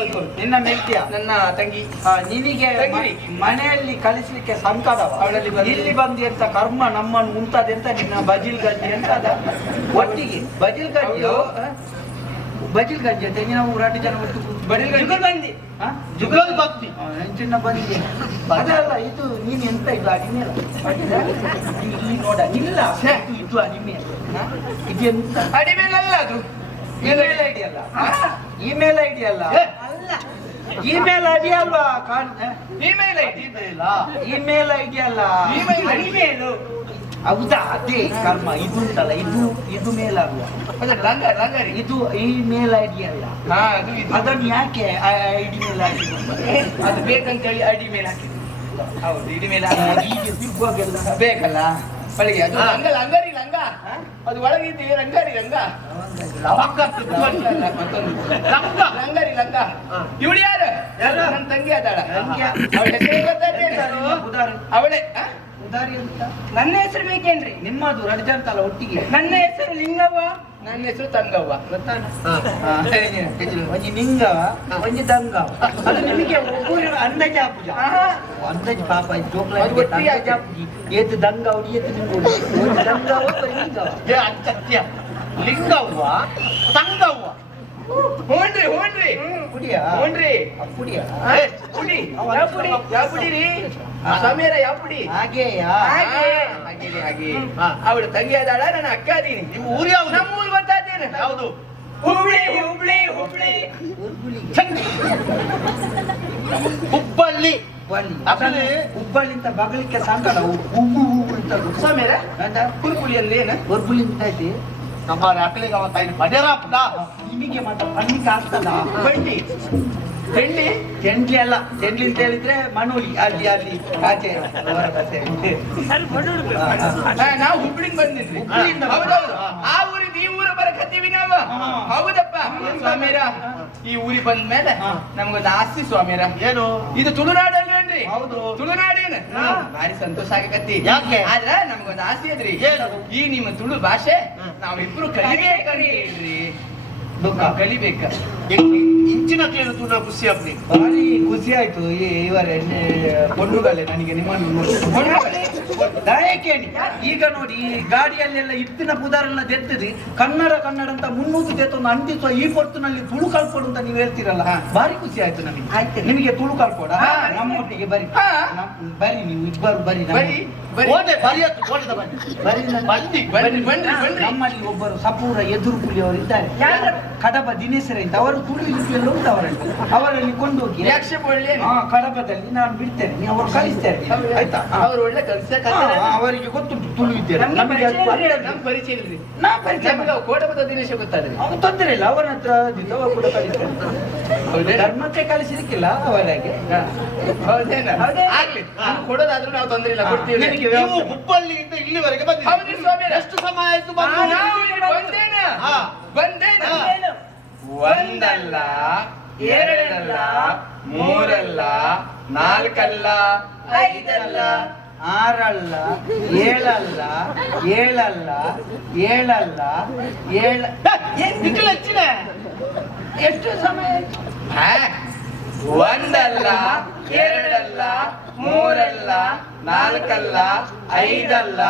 ಹೌದು. ನಿನ್ನ ಮೆಲ್ತಿಯ ನನ್ನ ತಂಗಿ. ನಿನಗೆ ಮನೆಯಲ್ಲಿ ಕಲಿಸ್ಲಿಕ್ಕೆ ಸಂಕಟವ ಅವಳಲ್ಲಿ ಇಲ್ಲಿ ಬಂದಿ ಅಂತ ಕರ್ಮ ನಮ್ಮನ್ನು ಮುಂತಾದೆ ಅಂತ ನಿನ್ನ ಬಜಿಲ್ ಗಂಜಿ ಅಂತ ಅದ ಒಟ್ಟಿಗೆ. ಬಜಿಲ್ ಗಂಜಿಯು. ಬಜಿಲ್ ಗಂಜಿ ಅಂತ ನಾವು ಎರಡು ಜನ ಬಡಿಲ್ ಗಂಜಿ. ಜುಗಲ್ ಬಂದಿ? ಜುಗಲ್ ಭಕ್ತಿ ಹೆಂಚಿನ ಬಂದಿ. ಅದಲ್ಲ ಇದು ನೀನ್ ಎಂತ ಇದು ಅಡಿಮೆ ಅಲ್ಲ? ಇಲ್ಲಿ ನೋಡ ಇಲ್ಲ ಇದು ಅಡಿಮೆ? ಇದು ಎಂತ ಅಡಿಮೇಲಲ್ಲ ಅದು. ಇಮೇಲ್ ಐಡಿ ಅಲ್ಲ. ಇಮೇಲ್ ಐಡಿ ಅಲ್ಲ. ಇಮೇಲ್ ಐಡಿ ಅಲ್ವಾ ಕಾಣ್ ಇಮೇಲ್ ಐಡಿ ಇಲ್ಲ. ಇಮೇಲ್ ಐಡಿ ಅಲ್ಲ ಇಮೇಲ್. ಹೌದಾ? ಅದೇ ಕರ್ಮ. ಇದು ಉಂಟಲ್ಲ ಇದು ಇದು ಮೇಲ್ ಅಲ್ವಾ ಲಂಗ ಲಂಗ ಲಂಗರಿ ಇದು ಈ ಐಡಿ ಅಲ್ಲ ಹಾ ಅದು ಇದು. ಅದನ್ನು ಯಾಕೆ ಐಡಿ ಮೇಲ್ ಐಡಿ ಅದು ಬೇಕಂತೇಳಿ ಐಡಿ ಮೇಲೆ ಹಾಕಿದ್ರು ಹೌದು ಇಡಿ ಮೇಲೆ ಹಾಕಿ ತಿರುಗುವಾಗೆಲ್ಲ ಬೇಕಲ್ಲ. ಅಂಗಡಿ ಅದು. ಲಂಗ ಲಂಗರಿ ಅದು ಒಳಗೆ ರಂಗಾರಿ ರಂಗರಿ ರಂಗ. ಮತ್ತೊಂದು ಲಂಗ. ಲಂಗರಿ ಲಂಗ. ಇವಳು ಯಾರು? ನನ್ನ ತಂಗಿ ಅದಾಳ. ಅವಳ ಹೆಸರು ಉದಾರಿ. ಅವಳೆ ಆ? ಉದಾರಿ ಅಂತ. ನನ್ನ ಹೆಸರು ಬೇಕೇನ್ರಿ? ನಿಮ್ಮದು ರಡ್ಜಂತಲ್ಲ ಒಟ್ಟಿಗೆ. ನನ್ನ ಹೆಸರು ಲಿಂಗವ್ವ. ನನ್ನ ಹೆಸರು ತಂಗವ್ವ ಗೊತ್ತಾ? ಒಂಜಿ ನಿಂಗವ ಒಂಜಿ ದಂಗವ ಅದು ನಿಮಗೆ ಊರಿನ ಅಂದಾಜ ಹಾಪುಜ ಅಂದಾಜು ಪಾಪ ಇದು ಜೋಕ್ಲ ಅದು ಒಟ್ಟಿಗೆ ಅಂದಾಜ ಪೂಜಿ ಏತು ದಂಗವ್ ಏತು ಒಂದು ದಂಗವ ನಿಂಗವ ಅಚ್ಚತ್ಯ. ಲಿಂಗವ್ವ ತಂಗವ್ವ. ಹ್ಞೂನ್ರಿ ಹೋಣ್ರಿ ಕುಡಿಯಾ ಹೋಣ್ರಿ ಪುಡಿಯ ಕುಡಿ ಯಾವ ಪುಡಿ ಯಾವ ಪುಡಿ ರೀ ಸಮೀರ ಯಾವ ಹಾಗೆಯಾ ಹಾಗೆ ಹಾಗೆ ಹಾಗೆ. ಅವಳು ತಂಗಿ ಅದಾಳ ನನ್ನ ಅಕ್ಕ ಅದೀನಿ ನಿಮ್ಮ ಊರು ಯಾವ್ದು ನಮ್ಮ ಊರು ಗೊತ್ತಾದೇನೆ ಯಾವುದು ಹುಬ್ಳಿ ಹುಬ್ಳಿ ಹುಬ್ಳಿ ಹುಬ್ಬಳ್ಳಿ ಹುಬ್ಬಳ್ಳಿ ಅಲ್ಲಿ ಹುಬ್ಬಳ್ಳಿ ಅಂತ ಬಗಲಿಕ್ಕೆ ಸಂಕಟ ಉಬ್ಬು ಉಬ್ಬು ಅಂತ ಸಮೀರ ಕುರುಕುಲಿ ಅಂದ್ರೆ ಏನು ಅಂತ ಐತಿ ನಮ್ಮ ನಿಮಗೆ ಮಾತ್ರ ಆಗ್ತದ ಬಂಡಿ ಅಲ್ಲ. ಜಂಡ್ಲಿ ಅಂತ ಹೇಳಿದ್ರೆ ಮಣೂಲಿ ಅಲ್ಲಿ ಅಲ್ಲಿ ಆಚೆ ನಾವು ಹುಬ್ಳಿಗ್ ಬಂದಿದ್ವಿ. ಹೌದೌದು. ಆ ಊರಿ ಈ ಊರು ಬರಕತ್ತೀವಿ ನಾವು. ಹೌದಪ್ಪ. ಸ್ವಾಮಿರ ಈ ಊರಿಗೆ ಬಂದ ಮೇಲೆ. ನಮ್ಗೊಂದು ಆಸ್ತಿ ಸ್ವಾಮೀರ. ಏನು? ಇದು ತುಳುನಾಡಲ್ವೇನ್ರಿ ಹೌದು. ತುಳುನಾಡಿನ ಹಾ. ಭಾರಿ ಸಂತೋಷ ಆಗಕತ್ತಿ ಯಾಕೆ? ಆದ್ರ ನಮ್ಗೊಂದು ಆಸೆ ಅದ್ರಿ ಏನು? ಈ ನಿಮ್ಮ ತುಳು ಭಾಷೆ ನಾವಿಬ್ರು ಕಲಿಯೇ ದುಃಖ. ಬೊಕ್ಕ ಕಲಿಬೇಕ. ಇಂಚಿನ ಕೇಳಿದ್ದು ನಾ ಖುಷಿ ಆಗ್ತೀನಿ ಭಾರಿ ಖುಷಿ ಆಯ್ತು. ಈ ಇವರೇ ನನಗೆ ನಿಮ್ಮನ್ನು ದಯಕೇಣಿ ಈಗ ನೋಡಿ ಈ ಗಾಡಿಯಲ್ಲೆಲ್ಲ ಇತ್ತಿನ ಪುದಾರೆಲ್ಲ ದೆತ್ತದು ಕನ್ನಡ ಕನ್ನಡ ಅಂತ ಮುನ್ನೂರು ದೆತ್ತೊಂದು ಅಂಟಿಸುವ ಈ ಪೊರ್ತುನಲ್ಲಿ ತುಳು ಕಳ್ಕೊಡು ಅಂತ ನೀವು ಹೇಳ್ತೀರಲ್ಲ ಭಾರಿ ಖುಷಿ ಆಯ್ತು ನಮಗೆ. ಆಯ್ತು. ನಿಮಗೆ ತುಳು ಕಳ್ಕೊಡ ನಮ್ಮೊಟ್ಟಿಗೆ ಬರಿ. ಬರಿ ನೀವು ಇಬ್ಬರು ಬರಿ ಬರಿ. ಬರಿ ಓದೆ ಬರಿಯತ್ತು ಓಡಿದ ಬನ್ನಿ. ಬರಿ ನನ್ನ- ಬನ್ನಿ ಬನ್ನಿ ಬನ್ನಿ ಬನ್ನಿ ನಮ್ಮಲ್ಲಿ ಒಬ್ಬರು ಸಪೂರ ಎದುರು ಪುಲಿ ಅವರು ಇದ್ದಾರೆ. ಯಾರು? ಕಡಬ ದಿನೇಶ್ವರ ಅಂತ. ಅವರು ತುಳು ಎಲ್ಲ ಉಂಟು ಅವರಲ್ಲಿ ಅವರಲ್ಲಿ ಕೊಂಡೋಗಿ ಒಳ್ಳೆ ಹಾ ಕಡಬದಲ್ಲಿ ನಾನು ಬಿಡ್ತೇನೆ. ನೀವು ಅವರು ಕಲಿಸ್ತೇನೆ. ಆಯ್ತಾ? ಅವರು ಅವ್ರು ಒಳ್ಳೆ ಕಲಿಸ ಅವರಿಗೆ ಗೊತ್ತುಂಟು ತುಳು ವಿದ್ಯೆ ನಮ್ಗೆ ಪರಿಚಯ ಇಲ್ಲ. ನಾ ಪರಿಚಯ ಕೋಟಪದ ದಿನೇಶ ಗೊತ್ತಾದ್ರೆ ಅವನು ತೊಂದರೆ ಇಲ್ಲ. ಅವನ ಹತ್ರ ಅವರು ಕೂಡ ಕಲಿಸ್ತೇನೆ ಹೌದೇ ಧರ್ಮಕ್ಕೆ ಕಳಿಸಿದಕ್ಕಿಲ್ಲ ಅವರಾಗೆ. ಹೌದೇನ? ಹೌದೇ. ಆಗ್ಲಿ. ನಾನು ಕೊಡೋದಾದ್ರೂ ನಾವು ತೊಂದ್ರೆ ಇಲ್ಲ ಕೊಡ್ತೀವಿ ನಿನಗೆ ನೀವು ವ್ಯವಸ್ಥೆ. ಹುಬ್ಬಳ್ಳಿಯಿಂದ ಇಲ್ಲಿವರೆಗೆ ಹೌದು ಸ್ವಾಮಿ. ಎಷ್ಟು ಸಮಯ ಆಯ್ತು ಬಂದೇನ ಹಾ. ಬಂದೇನ? ಒಂದಲ್ಲ ಎರಡಲ್ಲ ಮೂರಲ್ಲ ನಾಲ್ಕಲ್ಲ ಐದಲ್ಲ ಆರಲ್ಲ ಏಳಲ್ಲ ಏಳಲ್ಲ ಏಳಲ್ಲ ಏಳ ಹೆಚ್ಚಿನ ಎಷ್ಟು ಸಮಯ? ಒಂದಲ್ಲ ಎರಡಲ್ಲ ಮೂರಲ್ಲ ನಾಲ್ಕಲ್ಲ ಐದಲ್ಲ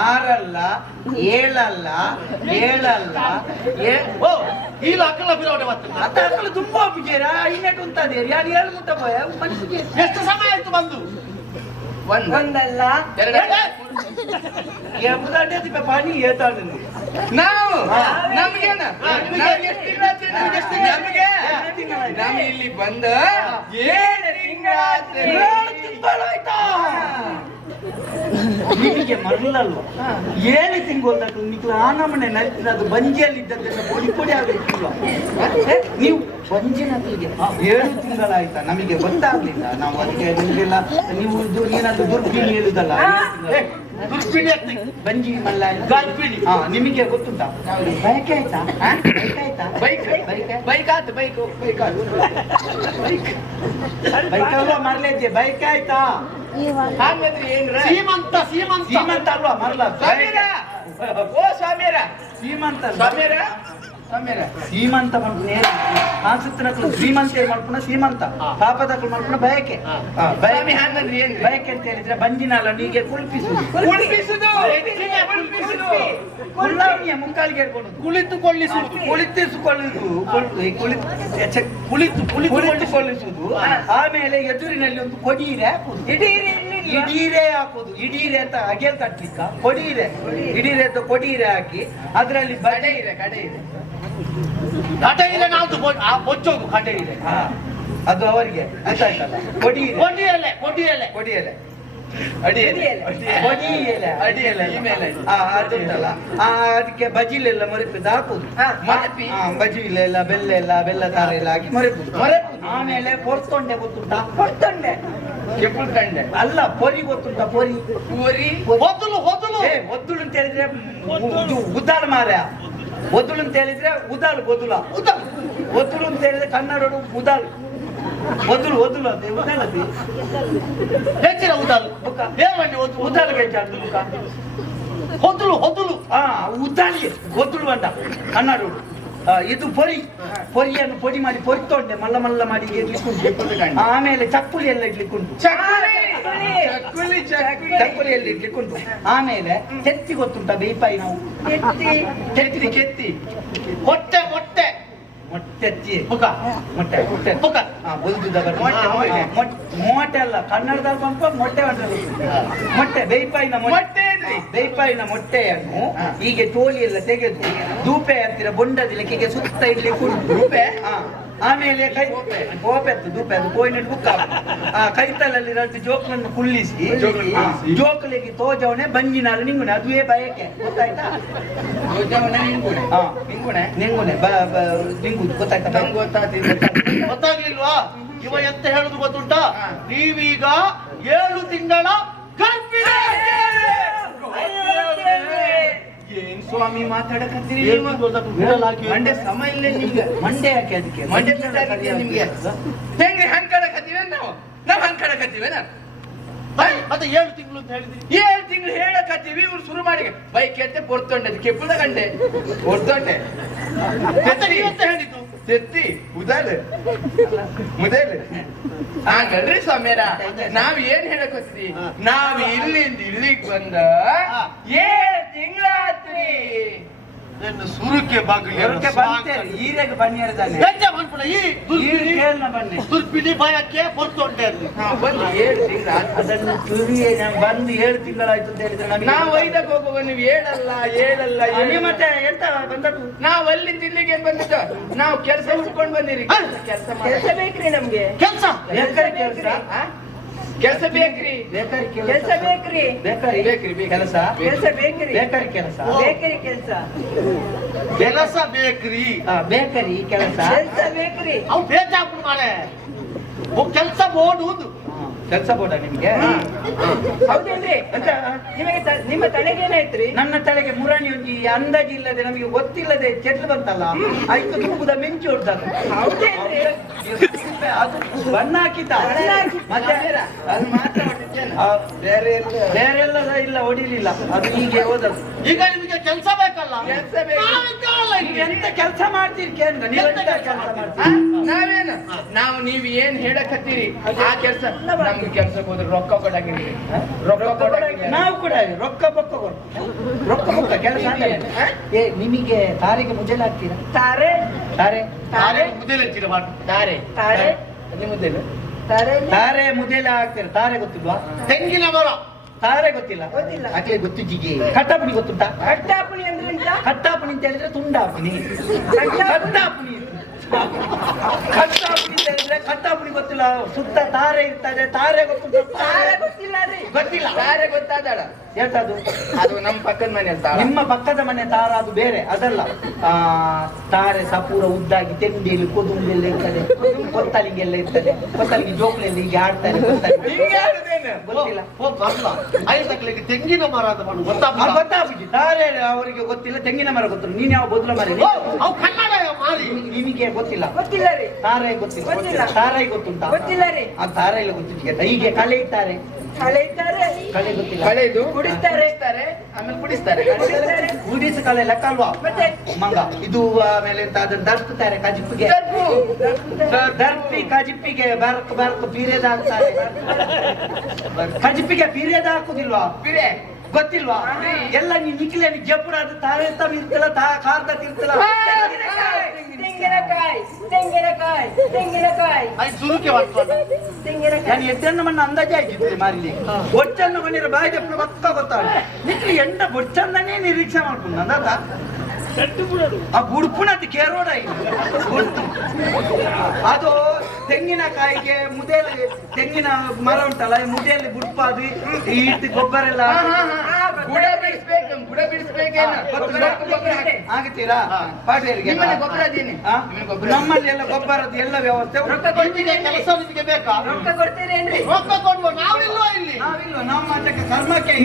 ಆರಲ್ಲ ಏಳಲ್ಲ ಏಳಲ್ಲ ಏ- ಓ ಈ ಬಿರೋಡೆ ಮತ್ತೆ ಅದಾಗಲು ತುಂಬಾ ಪೂಜೆರ ಇನ್ನೆಟ್ಟು ಉಂಟದೆ ಯಾರು ಏಳು ಮುಟ್ಟ ಎಷ್ಟು ಸಮಯ ಆಯ್ತು ಬಂದು? ಒಂದ್ ಒಂದಲ್ಲ ಎರಡಲ್ಲ. ಎಬ್ಬುದಾಂಡೆ ತಿಪ್ಪ ಪಾನಿ ಏತಾಡು ನಾವು. ನಮ್ಗೇನ? ನಮ್ಗೆ ತಿಂಗ್ಳು ತಿಂಗ್ಳು? ಇಲ್ಲಿ ಬಂದ ಏಳು ತಿಂಗಳಾಯ್ತು ನಿಮಗೆ ಮರಳಲ್ವ? ಏಳು ತಿಂಗಳು ನಿಕ್ಲ ಆ ಮನೆ ನರಿತಿದ ಅದು ಬಂಜಿಯಲ್ಲಿ ಇದ್ದದ್ದೆಲ್ಲ ಪುಡಿ ಪುಡಿ ಆಗಲಿಕ್ಕಿಲ್ವ? ನೀವು ಬಂಜಿನ ಏಳು ತಿಂಗಳಾಯ್ತಾ? ನಮಗೆ ಗೊತ್ತಾಗ್ಲಿಲ್ಲ. ನಾವು ಅದಕ್ಕೆ ನಿಮಗೆಲ್ಲ ನೀವು ಇದು ಏನಾದ್ರು ದುರ್ಬಿಣಿ ಹೇಳುದಲ್ಲ ದುರ್ಬಿಣಿ. ಬಂಜಿ ಮಲ್ಲ ಗಾಲ್ಪಿಣಿ. ಹಾ ನಿಮಗೆ ಗೊತ್ತುಂಟಾ? ಬೈಕ್ ಆಯ್ತಾ? ಬೈಕ್ ಆಯ್ತಾ? ಬೈಕ್ ಬೈಕ್ ಬೈಕ್ ಆತು ಬೈಕ್. ಬೈಕ್ ಆತು ಬೈಕ್. ಅಲ್ವಾ ಬೈಕ್ ಆಯ್ತಾ? ಹಾಗಾದ್ರೆ ಏನ್ರ? ಸೀಮಂತ ಸೀಮಂತ. ಸೀಮಂತ ಅಲ್ವಾ? ಮರಲ. ಸ್ವಾಮೀರ ಓ ಸ್ವಾಮೀರ ಸೀಮಂತ? ಸ್ವಾಮೀರ ಸೀಮಂತ ಮಲ್ಪುನ ಆಸಕ್ತನಕ್ಲು ಶ್ರೀಮಂತ ಮಲ್ಪುನ ಸೀಮಂತ. ಪಾಪದಕ್ಲು ಮಾಡ್ಕೊಂಡ ಬಯಕೆ. ಮಾಡ್ಕೊಂಡ ಸ್ವಾಮಿ ಬಯಕೆ. ಹಂಗಂದ್ರೆ ಏನ್ರಿ ಬಯಕೆ ಅಂತ ಹೇಳಿದ್ರೆ ಬಂಜಿನಲ್ಲ ನೀಗೆ ಕುಳ್ಪಿಸುದು. ಮುಕ್ಕಾಲಿಗೆ ಹೇಳ್ಕೊಂಡು ಕುಳಿತುಕೊಳ್ಳಿಸುವುದು ಕುಳಿತಿಸಿಕೊಳ್ಳುವುದು ಕುಳಿತ್ ಕುಳಿತು ಕುಳಿತು ಕುಳಿತುಕೊಳ್ಳಿಸುವುದು ಆಮೇಲೆ ಎದುರಿನಲ್ಲಿ ಒಂದು ಕೊಡೀರೆ ಇಡೀರಿ? ಇಡೀರೆ ಹಾಕುದು. ಇಡೀರೆ ಅಂತ ಅಗೆಲ್ ಕಟ್ಲಿಕ್ಕ ಕೊಡೀರೆ ಇಡೀರೆ ಅಂತ ಕೊಡೀರೆ ಹಾಕಿ. ಅದರಲ್ಲಿ ಕಡೆ ಬಡೆ ಇದೆ ಕಡೆ ಇದೆ. ಕಟೆ ಇದೆ ನಾವು ಬೊ- ಆ ಬೊಚ್ಚೋದು ಕಟೆ ಇದೆ. ಹಾ, ಅದು ಅವರಿಗೆ. ಗೊತ್ತಾಯ್ತಲ್ಲ ಕೊಡಿ ಕೊಡಿಯಲ್ಲೇ ಕೊಡಿಯಲ್ಲೇ ಕೊಡಿಯಲೆ ಅದಕ್ಕೆ ಬಜಿಲೆಲ್ಲ ಮರೆಪಿದ್ದು ಹಾಕುದು. ಬಜಿಲೆಲ್ಲ ಬೆಲ್ಲ ಎಲ್ಲ ಬೆಲ್ಲ ತಾರೆ ಎಲ್ಲ ಹಾಕಿ ಮರೆಪುದು. ಮರೆಪುದು. ಆಮೇಲೆ ಪೊರ್ತೊಂಡೆ ಗೊತ್ತುಂಟ? ಪೊರ್ತೊಂಡೆ. ಕೆಪ್ಪಳು ಕಂಡೆ ಅಲ್ಲ ಪೊರಿ ಗೊತ್ತುಂಟ? ಪೊರಿ. ಪೊರಿ? ಹೊದಲು ಹೊದಲು ಏ ಒದ್ದುಳು ಅಂತ ಹೇಳಿದ್ರೆ ಉದ್ದಾಳ ಮಾರ ಒದ್ದುಳು ಅಂತ ಹೇಳಿದ್ರೆ ಉದಾಳು ಗೊದುಲ. ಒದ್ದುಳು ಅಂತ ಹೇಳಿದ್ರೆ ಕನ್ನಡ ಉದಾಳು. ಒದ್ದುಳು ಒದ್ದುಳು ಅದೇ ಉದಾಳದಿ ಹೆಚ್ಚಿನ ಉದಾಲು ಬುಕ್ಕ. ಏವಣ್ಣಿ ಒದ್ದು ಉದಾಳು ಗೆಜ್ಜಾಡ್ದು ಬುಕ್ಕ. ಹೊತ್ತಲು ಹೊತ್ತಲು ಆ ಉದ್ದಾಳಿ ಒದ್ದುಳು ಬಂಡ ಕನ್ನಡಡು ಆ, ಇದು ಪೊರಿ ಪೊರಿಯನ್ನು ಪೊಡಿ ಮಾಡಿ ಪೊರಿತೊಂಡೆ ಮಲ್ಲ ಮಲ್ಲ ಮಾಡಿ ಇಡ್ಲಿಕ್ಕುಂಟು ಆಮೇಲೆ ಚಕ್ಕುಲಿ ಎಲ್ಲ ಇಡ್ಲಿಕ್ಕುಂಟು ಚಕ್ಕುಲಿ ಚಕ್ಕುಲಿ ಚಕ್ಕುಲಿ ಚಕ್ಕುಲಿಯಲ್ಲಿ ಇಡ್ಲಿಕ್ಕುಂಟು ಆಮೇಲೆ ಚೆತ್ತಿ ಗೊತ್ತುಂಟ ಬೇಯ್ಪಾಯಿ ನಾವು ಎತ್ತಿ ಕೆತ್ತಿ ಕೆತ್ತಿ ಮೊಟ್ಟೆ ಮೊಟ್ಟೆ ಮೊಟ್ಟೆ ಮೊಟ್ಟೆ. ಮೊಟ್ಟೆ, ಅಲ್ಲ ಕನ್ನಡದ ಬಂಪ ಮೊಟ್ಟೆ ಮೊಟ್ಟೆ ಬೇಯ್ಪಾಯಿನ ಮೊಟ್ಟೆ? ಬೇಯ್ಪಾಯಿನ ಮೊಟ್ಟೆಯನ್ನು ಹೀಗೆ ತೋಲಿ ಎಲ್ಲ ತೆಗೆದು ದೂಪೆ ಹತ್ತಿರ ಬೊಂಡದಿಲಕ್ಕೆ ಸುತ್ತ ಇಡ್ಲಿಕ್ಕೆ ಉಂಟು. ದೂಪೆ? ಆಮೇಲೆ ಕೈ ದೂಪೆ. ಗೋಪೆತ್ತು ದೂಪೆ ಅದು ಕೋಯಿನ ಬುಕ್ಕ ಆ ಕೈತಲಲ್ಲಿ ಎರಡು ಜೋಕ್ಲನ್ನು ಕುಳ್ಳಿಸಿ. ಜೋಕ್ಲಿಗೆ ತೋಜವಣೆ ಬಂಜಿನಾರು ನಿಂಗುಣೆ ಅದುವೇ ಬಯಕೆ ಗೊತ್ತಾಯ್ತಾ ನಿಂಗುಣೆ ಹಾ. ನಿಂಗುಣೆ ನಿಂಗುದು ಗೊತ್ತಾಯ್ತಾ ಗೊತ್ತಾಗ್ಲಿಲ್ವಾ ಇವ ಎಂತ ಹೇಳುದು ಗೊತ್ತುಂಟಾ. ನೀವೀಗ ಏಳು ತಿಂಗಳ ಗರ್ಭಿಣಿ ಸ್ವಾಮಿ ಮಾತಾಡಕತ್ತೀರಿ? ತಿಂಗಳ ಮಂಡೆ ಸಮ ಇಲ್ಲ ನಿಮ್ಗೆ. ಮಂಡೆ ಯಾಕೆ ಅದಕ್ಕೆ? ಮಂಡೆ ಬಿಟ್ಟಾಗಿದ್ಯಾ ನಿಮ್ಗೆ? ಹೆಂಗ್ರಿ ಹಂಗ್ ಕಡಕತ್ತೀವಿ ನಾವು? ನಾವ್ ಹಂಗ್ ಕಡಕತ್ತೀವಿ ನಾ ಮತ್ತೆ ಏಳು ತಿಂಗಳು ಅಂತ ಹೇಳಿದ್ರಿ. ಏಳು ತಿಂಗಳು ಹೇಳಕತ್ತೀವಿ ಇವ್ರು ಶುರು ಮಾಡಿ ಬೈಕ್ ಎತ್ತೆ ಪೊರ್ತೊಂಡೆ ಕೆಪ್ಪದ ಗಂಡೆ. ಪೊರ್ತೊಂಡೆ. ನೀವೆಂತ ಹೇಳಿದ್ದು? ತೆತ್ತಿ ಉದಲ್ ಮುದಲ್. ಹಾಗಲ್ರಿ ಸ್ವಾಮ್ಯಾರ? ನಾವ್ ಏನ್ ಹೇಳಕ್ ಹೋಗ್ತೀವಿ ನಾವ್ ಇಲ್ಲಿಂದ ಇಲ್ಲಿಗ್ ಬಂದ ಏಳು ತಿಂಗಳಾತ್ರಿ ನಿನ್ನ ಸುರುಕೆ ಬಾಗಿಲು ಈರೆಗೆ ಬನ್ನಿ ಈ ಕೇಳನ ಭಯಕ್ಕೆ ಹೊರ್ತೊಂಡೆ ಅಲ್ಲಿ. ಬಂದು ಏಳು ಅದನ್ನು ತುರಿಯೇ ನಾನು ಬಂದು ಏಳು ತಿಂಗಳಾಯ್ತು ಅಂತ ಹೇಳಿದ್ರೆ ನಮಗೆ ನಾವ್ ಐದಕ್ ಹೋಗುವ ನೀವು ಏಳಲ್ಲ ಏಳಲ್ಲ ನೀವು ಏಳಲ್ಲ. ಮತ್ತೆ ಎಂತ ಬಂದದ್ದು? ನಾವು ಅಲ್ಲಿ ತಿನ್ಲಿಕ್ಕೆ ಏನ್ ಬಂದಿದ್ದು ನಾವು ಕೆಲಸ ಹುಡ್ಕೊಂಡ್ ಬಂದಿರಿ. ಕೆಲಸ ಕೆಲಸ ಬೇಕ್ರಿ ನಮ್ಗೆ. ಕೆಲಸ? ಬೇಕಾರಿ ಕೆಲಸ? ಕೆಲಸ ಬೇಕ್ರಿ. ಬೇಕರಿ ಕೆಲಸ. ಬೇಕ್ರಿ. ಬೇಕರಿ. ಬೇಕ್ರಿ, ಬೇಕ್ರಿ. ಕೆಲಸ? ಕೆಲಸ ಬೇಕ್ರಿ. ಬೇಕರಿ ಕೆಲಸ? ಬೇಕರಿ ಕೆಲಸ. ಕೆಲಸ ಬೇಕ್ರಿ. ಆ, ಬೇಕರಿ ಕೆಲಸ. ಕೆಲಸ ಬೇಕ್ರಿ. ಅವ್ ಬೇಜಾಪುರ ಮಾರೆ ಕೆಲಸ ಬೋರ್ಡ್ ಒಂದು ಕೆಲಸ ಬೋಡ ನಿಮ್ಗೆ? ಹೌದೇನ್ರಿ ಅಂತ ನಿಮಗೆ ನಿಮ್ಮ ತಲೆಗೆ ಏನಾಯ್ತ್ರಿ ನನ್ನ ತಲೆಗೆ ಮುರಾಣಿ ಒಂಜಿ ಅಂದಾಜಿಲ್ಲದೆ ನಮಗೆ ಗೊತ್ತಿಲ್ಲದೆ ಚೆಟ್ಲು ಬಂತಲ್ಲ ಆಯ್ತು ತೂಗುದ ಮಿಂಚು ಹೌದೇನ್ರಿ ಅದು ಬಣ್ಣ ಹಾಕಿದ್ದ. ಮತ್ತೆ ಅದು ಮಾತ್ರ ಹೊಡಿತೇನೆ. ಬೇರೆ ಎಲ್ಲ ಬೇರೆ ಎಲ್ಲ ಇಲ್ಲ ಹೊಡಿಲಿಲ್ಲ. ಅದು ಹೀಗೆ ಹೋದದ್ದು. ಈಗ ನಿಮಗೆ ಕೆಲಸ ಬೇಕಲ್ಲ? ಕೆಲಸ ಬೇಕು. ನಾವೆಂತ ಎಂತ ಕೆಲಸ ಮಾಡ್ತೀರಿ ಕೇಂದ್ರ? ನೀವು ಎಂತ ಕೆಲಸ? ಮಾಡ್ತೀರಿ? ನಾವೇನು? ನಾವು ನೀವು ಏನ್ ಹೇಳಕತ್ತೀರಿ? ಆ ಕೆಲಸ ನಮ್ಗೆ ಕೆಲ್ಸಕ್ಕೆ ಹೋದ್ರೆ ರೊಕ್ಕ ಕೊಡಂಗಿಲ್ಲ ರೊಕ್ಕ ಕೊಡಂಗಿಲ್ಲ. ನಾವು ಕೂಡ ರೊಕ್ಕ ಬೊಕ್ಕ ರೊಕ್ಕ ಬೊಕ್ಕ ಕೆಲಸ. ಏ ನಿಮಗೆ ತಾರಿಗೆ ಮುಜಲ್ ಹಾಕ್ತೀರಾ? ತಾರೆ. ತಾರೆ. ತಾರೆ. ಮುದ್ದೆಲೆ ಹಚ್ಚಿರ ತಾರೆ. ತಾರೆ ನಿಮ್ಮದಿಲ್ಲ ತಾರೆ ತಾರೆ ಮುಜೆಲ ಹಾಕ್ತೀರ? ತಾರೆ ಗೊತ್ತಿಲ್ವಾ? ತೆಂಗಿನ ಮರ. ತಾರೆ ಗೊತ್ತಿಲ್ಲ. ಗೊತ್ತಿಲ್ಲ. ಅಕ್ಲೆ ಗೊತ್ತು ಜಿಗೆ. ಕಟ್ಟಾಪುನಿ ಗೊತ್ತುಂಟಾ? ಕಟ್ಟಾಪುಣಿ ಅಂದ್ರೆ ಕಟ್ಟಾಪುಣಿ ಅಂತ ಹೇಳಿದ್ರೆ ತುಂಡಾಪುಣಿ ಕಟ್ಟಾಪುನಿ. ಕಟ್ಟಾಪುನಿ ಕಟ್ಟಾಪುಡಿ ಗೊತ್ತಿಲ್ಲ. ಸುತ್ತ ತಾರೆ ಇರ್ತದೆ. ತಾರೆ ಗೊತ್ತಿಲ್ಲ ತಾರೆ ಗೊತ್ತಿಲ್ಲ ರೀ. ಗೊತ್ತಿಲ್ಲ. ತಾರೆ ಗೊತ್ತಾದಳ. ಎಂತದು ಅದು ನಮ್ಮ ಪಕ್ಕದ ಮನೆ ತಾಳ. ನಿಮ್ಮ ಪಕ್ಕದ ಮನೆ ತಾರ ಅದು ಬೇರೆ ಅದಲ್ಲ. ಆ ತಾರೆ ಸಪೂರ ಉದ್ದಾಗಿ ತೆಂಡಿಯಲ್ಲಿ ಕೊದುಂಬೆಲ್ಲ ಇರ್ತದೆ. ಕೊತ್ತಲಿಗೆಲ್ಲ ಇರ್ತದೆ. ಕೊತ್ತಲಿಗೆ ಜೋಕ್ಲೆಲ್ಲ ಹೀಗೆ ಆಡ್ತಾರೆ ಗೊತ್ತಿಲ್ಲ. ತೆಂಗಿನ ಮರ ಅಂತ ಗೊತ್ತಾಗ್ಬಿಟ್ಟು ತಾರೆ ಅವರಿಗೆ ಗೊತ್ತಿಲ್ಲ ತೆಂಗಿನ ಮರ ಗೊತ್ತಿಲ್ಲ. ನೀನ್ ಯಾವ ಬದಲ ಮರ ಕನ್ನಡ ಮಾರಿ ನಿಮಗೆ ಗೊತ್ತಿಲ್ಲ. ಗೊತ್ತಿಲ್ಲ ರೀ. ತಾರೆ ಗೊತ್ತಿಲ್ಲ. ಗೊತ್ತಿಲ್ಲ. ತಾರಾಯಿ ಗೊತ್ತುಂಟಾ? ಗೊತ್ತಿಲ್ಲ ರೀ. ಆ ತಾರಾಯಿ ಗೊತ್ತಿಲ್ಲ ಹೀಗೆ ಕಲೆ ಇಟ್ಟಾರೆ? ಕಳೀತಾರೆ ಕಳೆ ಗೊತ್ತಿಲ್ಲ. ಕಳೆದು? ಕುಡಿಸ್ತಾರೆ. ಆಮೇಲೆ ಕುಡಿಸ್ತಾರೆ. ಗುಡಿಸ ಕಳೆ ಲೆಕ್ಕ ಅಲ್ವಾ? ಮತ್ತೆ? ಮಂಗ ಇದು ಆಮೇಲೆ ಎಂತ ಅದನ್ನ ದರ್ಸ್ತಾರೆ ಕಜಿಪ್ಪಿಗೆ. ದರ್ಪು. ದರ್ಪಿ ಕಜಿಪ್ಪಿಗೆ ಬರ್ಕ್ ಬರ್ಕ್ ಬೀರೆದ ಹಾಕ್ತಾರೆ ಕಜಿಪ್ಪಿಗೆ ಬೀರೆದ ಹಾಕುದಿಲ್ವಾ ಬಿರೆ. ಗೊತ್ತಿಲ್ವಾ? ಎಲ್ಲ ನೀ ನಿಖಿಲ ಜಪುರ ಅದು ತಾವೇ ಇರ್ತಿಲ್ಲ ತಾ ಕಾರ್ ತಿರ್ತಿಲ್ಲ ತೆಂಗಿನಕಾಯಿ ತೆಂಗಿನಕಾಯಿ ತೆಂಗಿನಕಾಯಿ. ಅದು ಸುರುಕೆ ಬರ್ತದೆ ನಾನು ತೆಂಗಿನಕಾಯಿ. ಎದ್ದನ್ನ ಮಣ್ಣ ಅಂದಾಜೆ ಮಾರಿಲಿ. ಬೊಚ್ಚನ್ನ ಮಣ್ಣಿರ ಬಾಯಿ ಜಪ್ಪು ಪಕ್ಕ ಗೊತ್ತಾಗ ನಿಖಿಲಿ ಎಂಡ ಬೊಚ್ಚಂದನೇ ನಿರೀಕ್ಷೆ ಮಾಡ್ಕೊಂಡು ಅಂದಾತ ಆ ಅದು ಕೇರೋಡ. ಅದು ತೆಂಗಿನಕಾಯಿಗೆ ಮುದೇಲಿ ತೆಂಗಿನ ಮರ ಉಂಟಲ್ಲ ಮುದೇಲಿ ಬುಡುಪಾದು ಇಟ್ಟು ಗೊಬ್ಬರ ಎಲ್ಲ ಬುಡ ಬಿಡಿಸ್ಬೇಕು ಬುಡ ಬಿಡಿಸ್ಬೇಕೇನ. ಆಗ್ತೀರಾ ಪಾಟೇರಿಗೆ ಗೊಬ್ಬರ ಅದೇನೆ ನಮ್ಮಲ್ಲಿ ಎಲ್ಲ ಗೊಬ್ಬರದ ಎಲ್ಲ ವ್ಯವಸ್ಥೆ. ರೊಕ್ಕ ಕೊಡ್ತೀನಿ ಕೆಲಸ ನಿಮಗೆ ಬೇಕಾ? ರೊಕ್ಕ ಕೊಡ್ತೀರೇನ್ರಿ ರೊಕ್ಕ ಕೊಡ್ಬೋದು ನಾವಿಲ್ವಾ ಇಲ್ಲಿ? ನಾವಿಲ್ಲ ನಮ್ಮ ಕರ್ಮಕ್ಕೆ